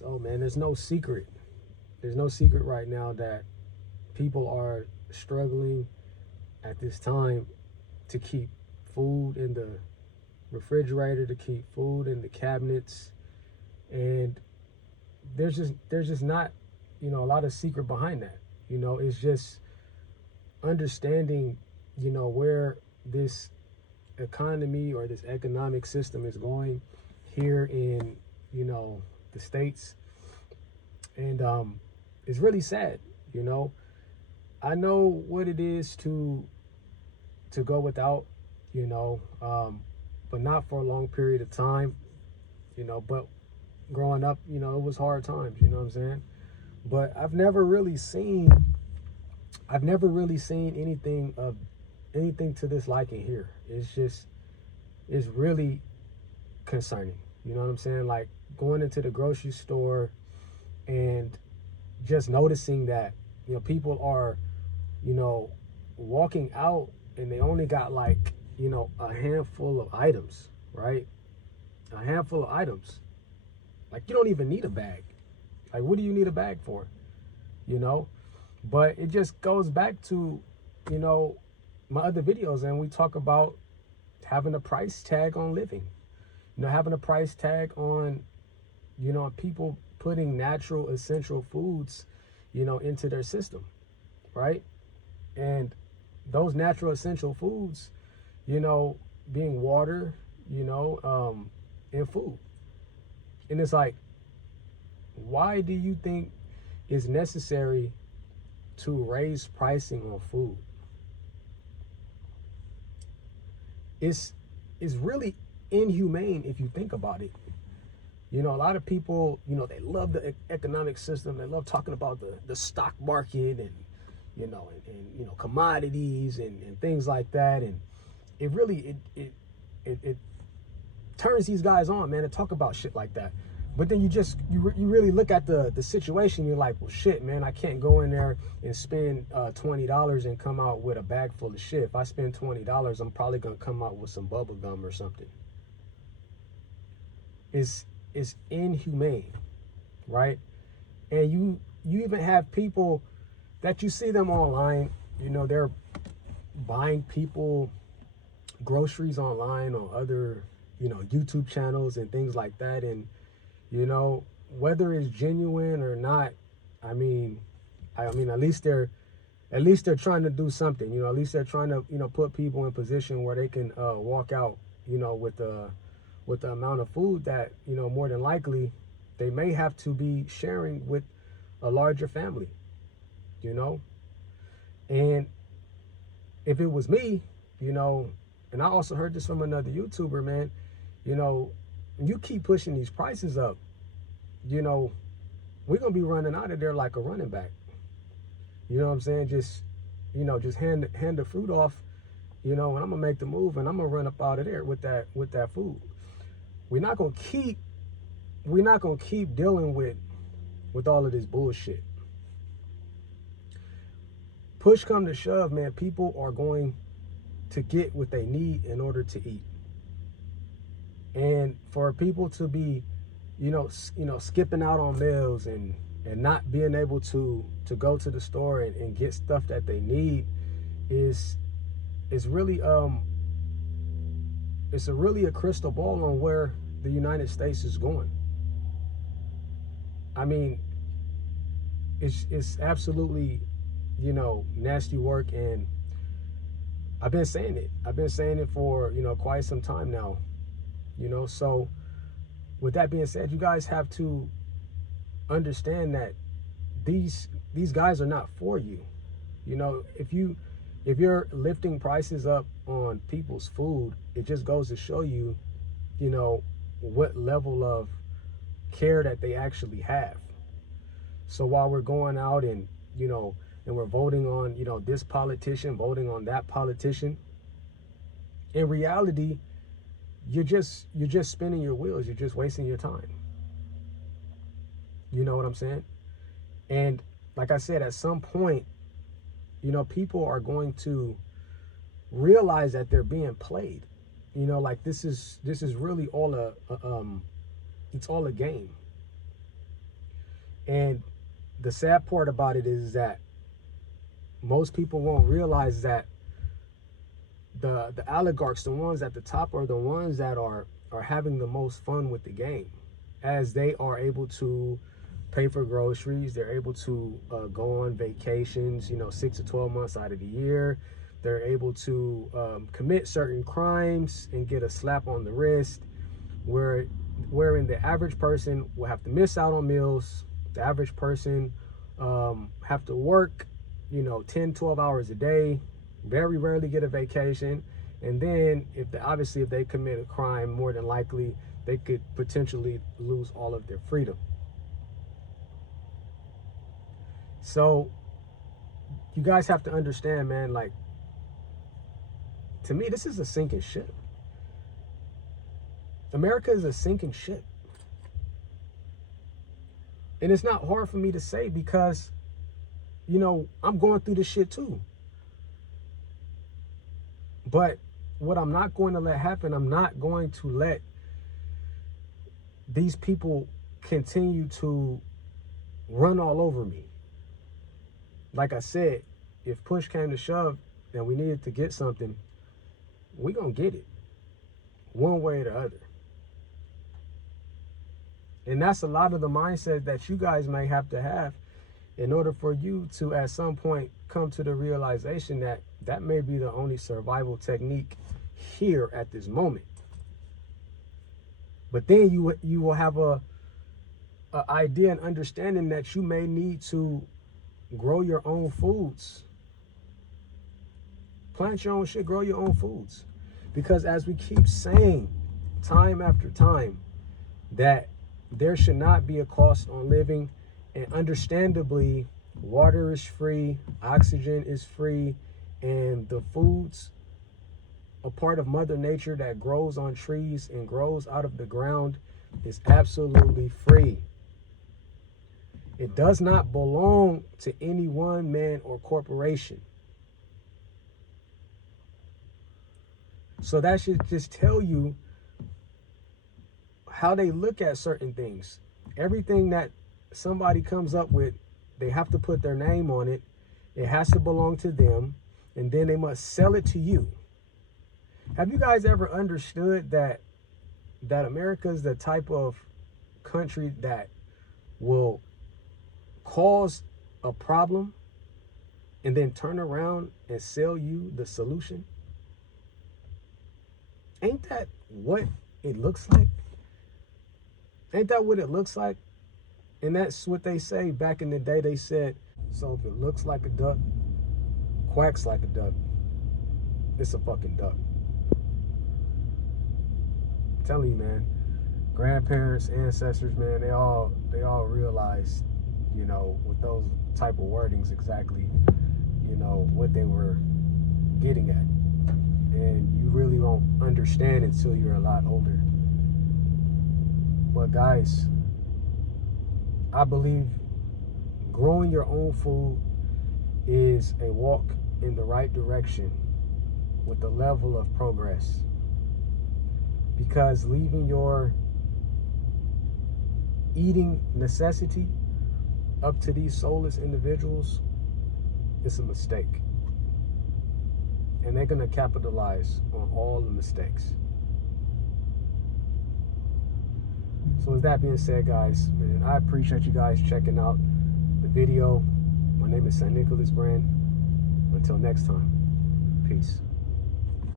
So, man, there's no secret. There's no secret right now that people are struggling at this time to keep food in the refrigerator, to keep food in the cabinets, and there's just not, a lot of secret behind that. It's just understanding, where this economy or this economic system is going here in, the States. And it's really sad. you know I know what it is to go without, you know but not for a long period of time. But growing up, it was hard times, you know what I'm saying? But I've never really seen anything to this liking here. It's really concerning. You know what I'm saying? Like going into the grocery store and just noticing that, people are, walking out and they only got like, a handful of items, right? A handful of items. Like you don't even need a bag. Like what do you need a bag for? You know? But it just goes back to, you know, my other videos, and we talk about having a price tag on living. Having a price tag on, people putting natural essential foods, into their system, right? And those natural essential foods, being water, and food. And it's like, why do you think it's necessary to raise pricing on food? It's really inhumane if you think about it. A lot of people, they love the economic system. They love talking about the stock market and, commodities and things like that. And it really, it turns these guys on, man, to talk about shit like that. But then you really look at the situation. You're like, well, shit, man, I can't go in there and spend $20 and come out with a bag full of shit. If I spend $20, I'm probably gonna come out with some bubble gum or something. It's inhumane, right? And you even have people that you see them online. They're buying people groceries online on other, YouTube channels and things like that. And whether it's genuine or not, I mean, at least they're trying to do something. At least they're trying to, put people in position where they can walk out, with the amount of food that, more than likely they may have to be sharing with a larger family. And if it was me, and I also heard this from another YouTuber, man, you keep pushing these prices up, we're gonna be running out of there like a running back. You know what I'm saying? Just hand the fruit off, and I'm gonna make the move, and I'm gonna run up out of there with that food. We're not gonna keep dealing with all of this bullshit. Push come to shove, man, people are going to get what they need in order to eat. And for people to be, skipping out on meals and not being able to go to the store and get stuff that they need is really it's a crystal ball on where the United States is going. I mean, it's absolutely, nasty work, and I've been saying it for, quite some time now. So with that being said, you guys have to understand that these guys are not for you. If you're lifting prices up on people's food, it just goes to show you, what level of care that they actually have. So while we're going out and, and we're voting on, this politician, voting on that politician, in reality, you're just spinning your wheels. You're just wasting your time. You know what I'm saying? And like I said, at some point, people are going to realize that they're being played. Like this is really all it's all a game. And the sad part about it is that most people won't realize that the oligarchs, the ones at the top, are the ones that are having the most fun with the game, as they are able to pay for groceries. They're able to go on vacations, 6 to 12 months out of the year. They're able to commit certain crimes and get a slap on the wrist, wherein the average person will have to miss out on meals. The average person have to work 10, 12 hours a day, very rarely get a vacation. And then if they commit a crime, more than likely they could potentially lose all of their freedom. So you guys have to understand, man, like, to me, this is a sinking ship. America is a sinking ship. And it's not hard for me to say because, I'm going through this shit too. But what I'm not going to let happen, I'm not going to let these people continue to run all over me. Like I said, if push came to shove and we needed to get something, we're going to get it one way or the other. And that's a lot of the mindset that you guys may have to have in order for you to at some point come to the realization that that may be the only survival technique here at this moment. But then you will have a idea and understanding that you may need to grow your own foods. Plant your own shit, grow your own foods. Because as we keep saying time after time, that there should not be a cost on living, and understandably, water is free, oxygen is free, and the foods, a part of Mother Nature that grows on trees and grows out of the ground, is absolutely free. It does not belong to any one man or corporation. So that should just tell you how they look at certain things. Everything that somebody comes up with, they have to put their name on it. It has to belong to them, and then they must sell it to you. Have you guys ever understood that America is the type of country that will cause a problem and then turn around and sell you the solution? Ain't that what it looks like? Ain't that what it looks like? And that's what they say back in the day. They said, so if it looks like a duck, quacks like a duck, it's a fucking duck. I'm telling you, man, grandparents, ancestors, man, they all realized, with those type of wordings exactly, what they were getting at. And you really won't understand until you're a lot older. But guys, I believe growing your own food is a walk in the right direction with a level of progress. Because leaving your eating necessity up to these soulless individuals is a mistake. And they're going to capitalize on all the mistakes. So with that being said, guys, man, I appreciate you guys checking out the video. My name is St. Nicholas Brand. Until next time, peace.